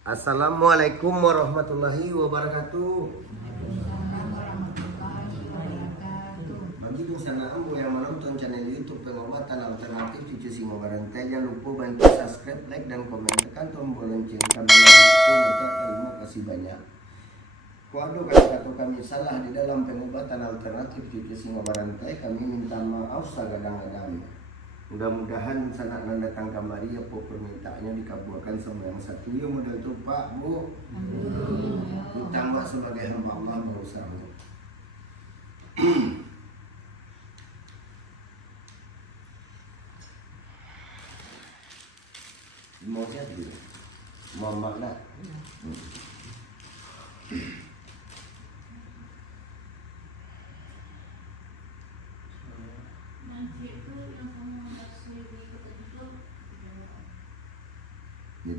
Assalamualaikum warahmatullahi wabarakatuh. Bagi sana ambo yang menonton channel YouTube Pengobatan Alternatif Cucu Singo Barantai, jangan lupa bantu subscribe, like dan komen, tekan tombol lonceng kami. Terima kasih banyak. Waduh, kata kami salah di dalam pengobatan alternatif Cucu Singo Barantai, kami minta maaf sagadang-gadang. Mudah-mudahan sanak datang kemari ya po permintaannya dikabulkan sama yang satu ya modal itu Pak Bu. Ditambah sebagai hamba Allah berusaha. Mau siap gitu? Mau makna?